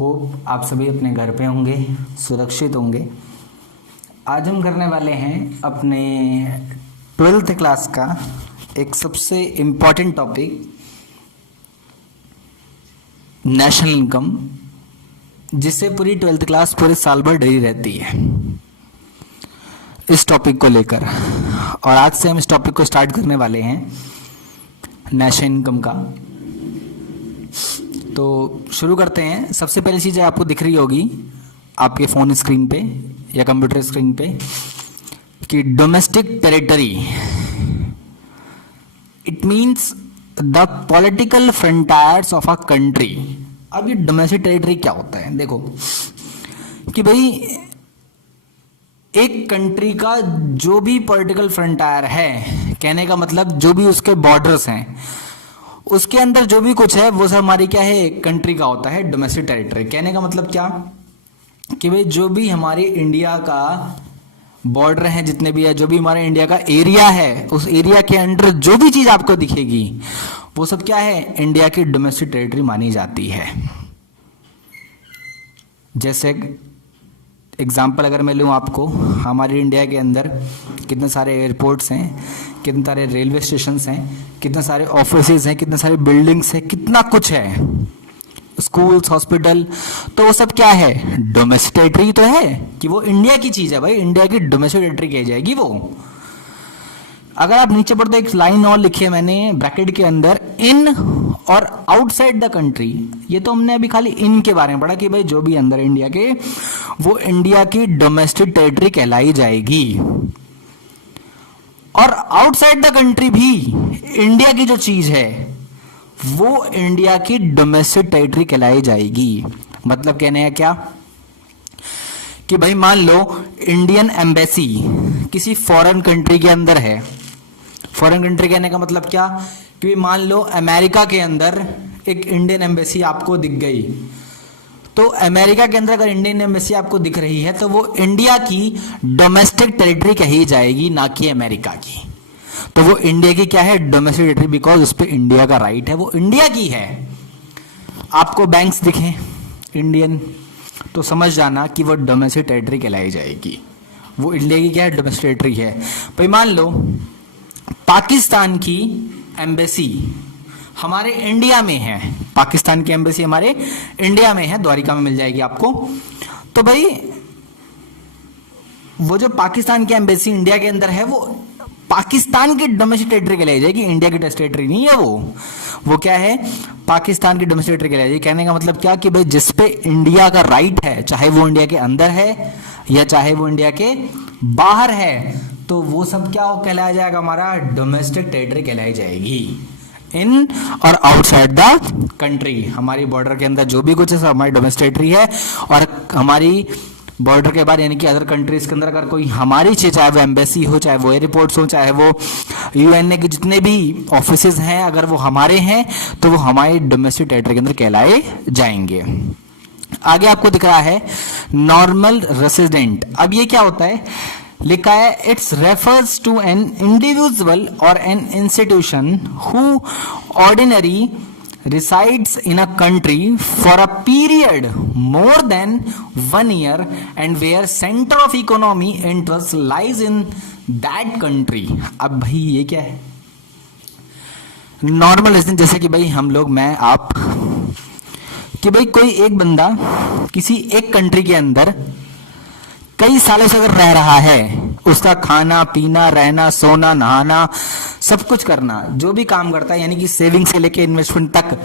Hope आप सभी अपने घर पे होंगे, सुरक्षित होंगे। आज हम करने वाले हैं अपने 12th क्लास का एक सबसे इम्पॉर्टेंट टॉपिक, नेशनल इनकम, जिससे पूरी 12th क्लास पूरे साल भर डरी रहती है इस टॉपिक को लेकर। और आज से हम इस टॉपिक को स्टार्ट करने वाले हैं नेशनल इनकम का। तो शुरू करते हैं। सबसे पहली चीज़ आपको दिख रही होगी आपके फ़ोन स्क्रीन पे या कंप्यूटर स्क्रीन पे कि domestic territory, it means the political frontiers of a country. अब ये डोमेस्टिक टेरिटरी क्या होता है? देखो कि भाई एक कंट्री का जो भी पॉलिटिकल फ्रंटायर है, कहने का मतलब जो भी उसके बॉर्डर्स हैं, उसके अंदर जो भी कुछ है वो सब हमारी क्या है, कंट्री का होता है डोमेस्टिक टेरिटरी। कहने का मतलब क्या कि भाई जो भी हमारे इंडिया का बॉर्डर है, जितने भी है, जो भी हमारे इंडिया का एरिया है, उस एरिया के अंडर जो भी चीज आपको दिखेगी वो सब क्या है, इंडिया की डोमेस्टिक टेरिटरी मानी जाती है। जैसे एग्जाम्पल अगर मैं लूँ आपको, हमारे इंडिया के अंदर कितने सारे एयरपोर्ट्स हैं, कितने सारे रेलवे स्टेशंस हैं, कितने सारे ऑफिसेज हैं, कितने सारे बिल्डिंग्स हैं, कितना कुछ है, स्कूल्स, हॉस्पिटल, तो वो सब क्या है, डोमेस्टिक टेरिटरी तो है कि वो इंडिया की चीज़ है भाई, इंडिया की डोमेस्टिक टेरिटरी कही जाएगी वो। अगर आप नीचे पढ़ते एक लाइन और लिखी है मैंने ब्रैकेट के अंदर, इन और आउटसाइड द कंट्री। ये तो हमने अभी खाली इन के बारे में पढ़ा कि भाई जो भी अंदर इंडिया के, वो इंडिया की डोमेस्टिक टेरिटरी कहलाई जाएगी। और आउटसाइड द कंट्री भी इंडिया की जो चीज है वो इंडिया की डोमेस्टिक टेरिटरी कहलाई जाएगी। मतलब कहने का क्या कि भाई मान लो इंडियन एम्बेसी किसी फॉरेन कंट्री के अंदर है। फॉरेन कंट्री कहने का मतलब क्या कि मान लो अमेरिका के अंदर एक इंडियन एम्बेसी आपको दिख गई, तो अमेरिका के अंदर अगर इंडियन एम्बेसी आपको दिख रही है तो वो इंडिया की डोमेस्टिक टेरिटरी कही जाएगी, ना कि अमेरिका की। तो वो इंडिया की क्या है, डोमेस्टिक टेरिटरी, बिकॉज उस पर इंडिया का राइट है, वो इंडिया की है। आपको बैंक्स दिखे इंडियन, तो समझ जाना कि वो डोमेस्टिक टेरिटरी कहलाई जाएगी, वो इंडिया की क्या है, डोमेस्टिक टेरिटरी है। भाई मान लो पाकिस्तान की एम्बेसी हमारे इंडिया में है, पाकिस्तान की एम्बेसी हमारे इंडिया में है, द्वारिका में मिल जाएगी आपको। तो भाई वो जो पाकिस्तान की एम्बेसी इंडिया के अंदर है, वो पाकिस्तान की डोमेस्टिक टेरिटरी कहलाई जाएगी, इंडिया की टेरिटरी नहीं है वो क्या है, पाकिस्तान की डोमेस्टिक टेरिटरी कहलाई जाएगी। कहने का मतलब क्या कि भाई जिस पे इंडिया का राइट है, चाहे वो इंडिया के अंदर है या चाहे वो इंडिया के बाहर है, तो वो सब क्या कहलाया जाएगा, हमारा डोमेस्टिक टेरिटरी कहलाई जाएगी। इन और आउटसाइड द कंट्री, हमारी बॉर्डर के अंदर जो भी कुछ है सब हमारी डोमेस्टिक टेरिटरी है। और हमारी बॉर्डर के बाद यानी कि अदर कंट्रीज के अंदर अगर कोई हमारी चीज, चाहे वो एम्बेसी हो, चाहे वो एयरपोर्ट्स हो, चाहे वो यूएनए के जितने भी ऑफिसेज हैं, अगर वो हमारे हैं तो वो हमारी डोमेस्टिक टेरिटरी के अंदर कहलाए जाएंगे। आगे आपको दिख रहा है नॉर्मल रेसिडेंट। अब ये क्या होता है, लिखा है it's refers to an individual और an institution who ordinary resides in a country for a period more than 1 year and where center of economy interest lies in that country। अब भाई ये क्या है, नॉर्मल रेजिडेंट, जैसे कि भाई हम लोग, मैं, आप, कि भाई कोई एक बंदा किसी एक कंट्री के अंदर कई सालों से अगर रह रहा है, उसका खाना पीना, रहना, सोना, नहाना, सब कुछ करना, जो भी काम करता है, यानी कि सेविंग से लेके इन्वेस्टमेंट तक,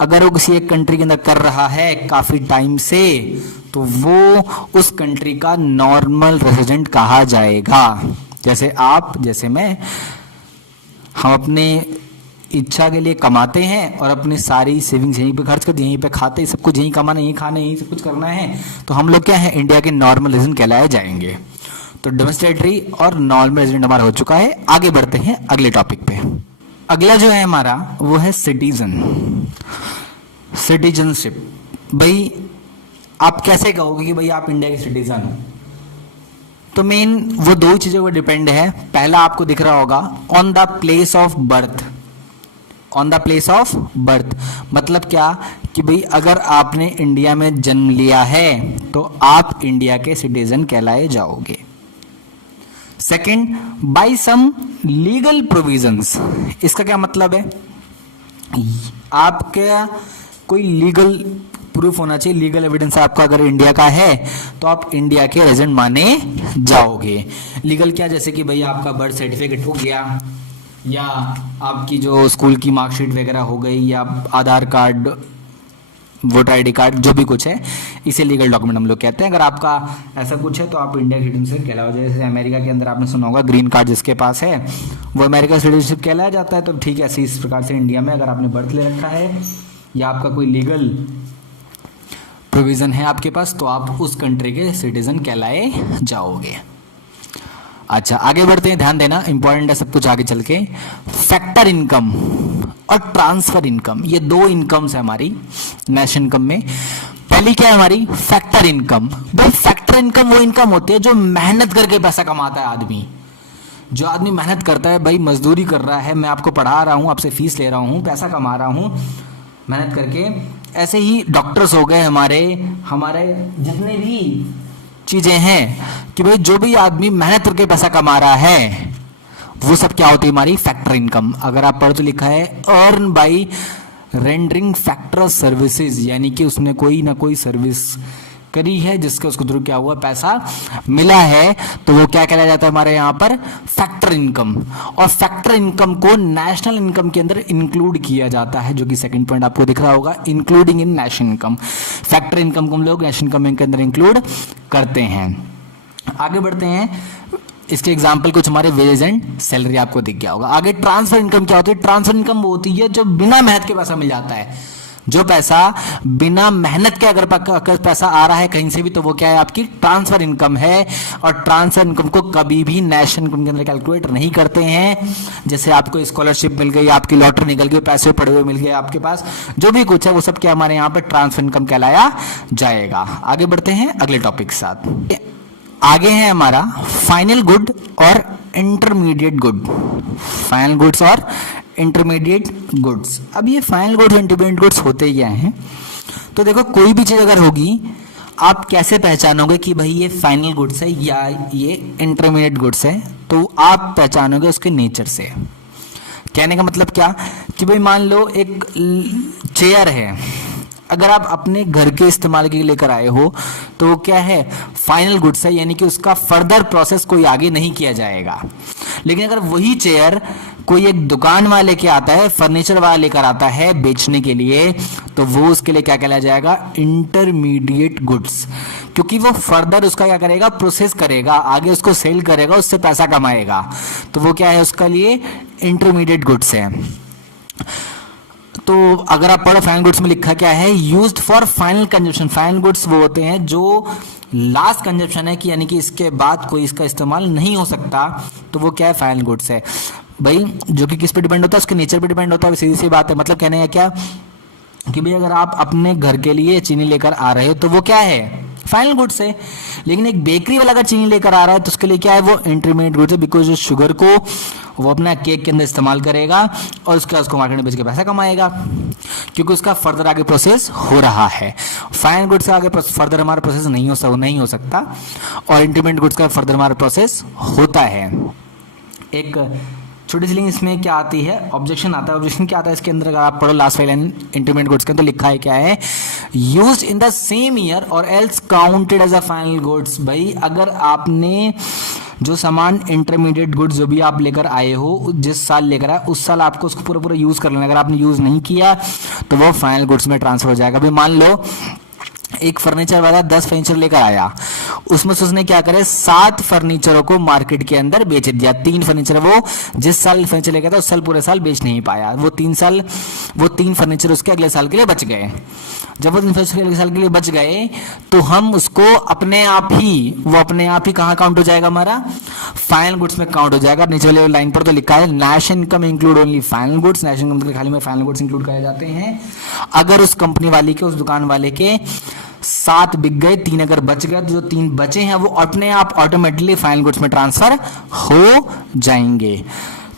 अगर वो किसी एक कंट्री के अंदर कर रहा है काफी टाइम से, तो वो उस कंट्री का नॉर्मल रेजिडेंट कहा जाएगा। जैसे आप, जैसे मैं, हम अपने इच्छा के लिए कमाते हैं और अपनी सारी सेविंग्स यहीं पे खर्च करते, यहीं पे खाते, सब कुछ यहीं कमाना, यहीं खाना, यहीं सब कुछ करना है, तो हम लोग क्या है, इंडिया के नॉर्मल रेजिडेंट कहलाए जाएंगे। तो डोमेस्टिक टेरिटरी और नॉर्मल रेजिडेंट हमारा हो चुका है। आगे बढ़ते हैं अगले टॉपिक पे। अगला जो है हमारा वो है सिटीजन, सिटीजनशिप। भाई आप कैसे कहोगे कि भाई आप इंडिया के सिटीजन हो, तो मेन वो दो चीजों पर डिपेंड है। पहला आपको दिख रहा होगा on the place of birth, on the place of birth मतलब क्या कि भाई अगर आपने इंडिया में जन्म लिया है तो आप इंडिया के सिटीजन कहलाए जाओगे। Second, by some legal provisions, इसका क्या मतलब है, आपका कोई लीगल प्रूफ होना चाहिए, लीगल एविडेंस आपका अगर इंडिया का है तो आप इंडिया के रेजिडेंट माने जाओगे। लीगल क्या, जैसे कि भाई आपका बर्थ सर्टिफिकेट हो गया, या आपकी जो स्कूल की मार्कशीट वगैरह हो गई, या आधार कार्ड, वोटर आईडी कार्ड, जो भी कुछ है, इसे लीगल डॉक्यूमेंट हम लोग कहते हैं। अगर आपका ऐसा कुछ है तो आप इंडिया सिटीजन कहलाओ। जैसे अमेरिका के अंदर आपने सुना होगा ग्रीन कार्ड जिसके पास है वो अमेरिका सिटीजनशिप कहलाया जाता है। तो ठीक है, ऐसे इस प्रकार से इंडिया में अगर आपने बर्थ ले रखा है या आपका कोई लीगल प्रोविजन है आपके पास तो आप उस कंट्री के सिटीजन कहलाए जाओगे। अच्छा, आगे बढ़ते हैं, ध्यान देना, इंपॉर्टेंट है सब कुछ आगे चल के। फैक्टर इनकम और ट्रांसफर इनकम, ये दो इनकम्स है हमारी नेशनल इनकम में। पहली क्या है हमारी, फैक्टर इनकम। भाई फैक्टर इनकम वो इनकम होती है जो मेहनत करके पैसा कमाता है आदमी। जो आदमी मेहनत करता है, भाई मजदूरी कर रहा है, मैं आपको पढ़ा रहा हूँ, आपसे फीस ले रहा हूँ, पैसा कमा रहा हूँ मेहनत करके। ऐसे ही डॉक्टर्स हो गए हमारे जितने भी चीजें हैं कि भाई जो भी आदमी मेहनत करके पैसा कमा रहा है वो सब क्या होती है हमारी फैक्टर इनकम। अगर आप पढ़ तो लिखा है earn by rendering factor services, यानी कि उसने कोई ना कोई सर्विस करी है जिसके उसको थ्रू क्या हुआ, पैसा मिला है, तो वो क्या कहलाया जाता है हमारे यहाँ पर, फैक्टर इनकम। और फैक्टर इनकम को नेशनल इनकम के अंदर इंक्लूड किया जाता है, जो कि सेकंड पॉइंट आपको दिख रहा होगा, including in national income. Factor income को हम लोग नेशनल इनकम के अंदर इंक्लूड करते हैं। आगे बढ़ते हैं, इसके एग्जाम्पल कुछ हमारे वेजेस एंड सैलरी आपको दिख गया होगा। आगे ट्रांसफर इनकम क्या होती है, ट्रांसफर इनकम वो होती है जो बिना मेहनत के पैसा मिल जाता है। जो पैसा बिना मेहनत के अगर पैसा आ रहा है कहीं से भी तो वो क्या है, आपकी ट्रांसफर इनकम है। और ट्रांसफर इनकम को कभी भी नेशनल इनकम के अंदर कैलकुलेट नहीं करते हैं। जैसे आपको स्कॉलरशिप मिल गई, आपकी लॉटरी निकल गई, पैसे पड़े हुए मिल गए आपके पास, जो भी कुछ है वो सब क्या हमारे यहाँ पर ट्रांसफर इनकम कहलाया जाएगा। आगे बढ़ते हैं अगले टॉपिक के साथ। आगे है हमारा फाइनल गुड और इंटरमीडिएट गुड। फाइनल गुड्स और इंटरमीडिएट गुड्स। अब ये फाइनल गुड्स इंटरमीडिएट गुड्स होते क्या हैं, तो देखो कोई भी चीज़ अगर होगी आप कैसे पहचानोगे कि भाई ये फाइनल गुड्स है या ये इंटरमीडिएट गुड्स है, तो आप पहचानोगे उसके नेचर से। कहने का मतलब क्या कि भाई मान लो एक चेयर है, अगर आप अपने घर के इस्तेमाल के लिए लेकर आए हो तो वो क्या है, फाइनल गुड्स है, यानी कि उसका फर्दर प्रोसेस कोई आगे नहीं किया जाएगा। लेकिन अगर वही चेयर कोई एक दुकान वाले के आता है, फर्नीचर वाला लेकर आता है बेचने के लिए, तो वो उसके लिए क्या कहलाया जाएगा, इंटरमीडिएट गुड्स। क्योंकि वो फर्दर उसका क्या करेगा, प्रोसेस करेगा, आगे उसको सेल करेगा, उससे पैसा कमाएगा, तो वो क्या है, उसका लिए इंटरमीडिएट गुड्स है। तो अगर आप पढ़ो फाइनल गुड्स में लिखा क्या है, used for final consumption. Final goods वो होते हैं जो लास्ट कंजप्शन है, कि यानी कि इसके बाद कोई इसका इस्तेमाल नहीं हो सकता, तो वो क्या है, फाइनल गुड्स है। भाई जो कि किस पे डिपेंड होता है, उसके नेचर पे डिपेंड होता है। सीधी सी बात है, मतलब कहने का क्या कि भाई अगर आप अपने घर के लिए चीनी लेकर आ रहे हो तो वो क्या है, फाइनल गुड्स है। लेकिन एक बेकरी वाला अगर चीनी लेकर आ रहा है तो उसके लिए क्या है, वो इंटरमीडिएट गुड्स है। बिकॉज जो शुगर को वो अपना केक के अंदर इस्तेमाल करेगा और उसको मार्केट में बेच के पैसा कमाएगा, क्योंकि उसका फर्दर आगे प्रोसेस हो रहा है। फाइनल गुड्स का आगे फर्दर हमारा प्रोसेस नहीं हो सकता, और इंटरमीडिएट गुड्स का फर्दर हमारा प्रोसेस होता है। एक छोटी सी लिंक इसमें क्या आती है, ऑब्जेक्शन आता है। ऑब्जेक्शन क्या आता है इसके अंदर, अगर आप पढ़ो लास्ट लाइन इंटरमीडिएट गुड्स के अंदर लिखा है क्या है, used in the same year और else counted as a final goods. भाई अगर आपने जो सामान इंटरमीडिएट गुड्स जो भी आप लेकर आए हो, जिस साल लेकर आए उस साल आपको उसको पूरा यूज कर लेना। अगर आपने यूज नहीं किया तो वो फाइनल गुड्स में ट्रांसफर हो जाएगा। भाई मान लो एक फर्नीचर वाला 10 फर्नीचर लेकर आया, उसमें से उसने क्या करे, 7 फर्नीचरों को मार्केट के अंदर बेच दिया। 3 फर्नीचर वो जिस साल फर्नीचर लेकर था उस साल पूरे साल बेच नहीं पाया, वो 3 फर्नीचर उसके अगले साल के लिए बच गए। जब वो 3 फर्नीचर अगले साल के लिए बच गए तो हम उसको अपने आप ही कहाँ काउंट हो जाएगा, हमारा फाइनल गुड्स में काउंट हो जाएगा। नीचे वाले लाइन पर तो लिखा है national income include only final goods. National income के खाली में फाइनल गुड्स इंक्लूड करे जाते हैं अगर उस कंपनी वाले के, उस दुकान वाले के 7 बिक गए, 3 अगर बच गए, तो जो 3 बचे हैं वो अपने आप ऑटोमेटिकली फाइनल गुड्स में ट्रांसफर हो जाएंगे।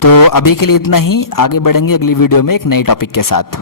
तो अभी के लिए इतना ही, आगे बढ़ेंगे अगली वीडियो में एक नए टॉपिक के साथ।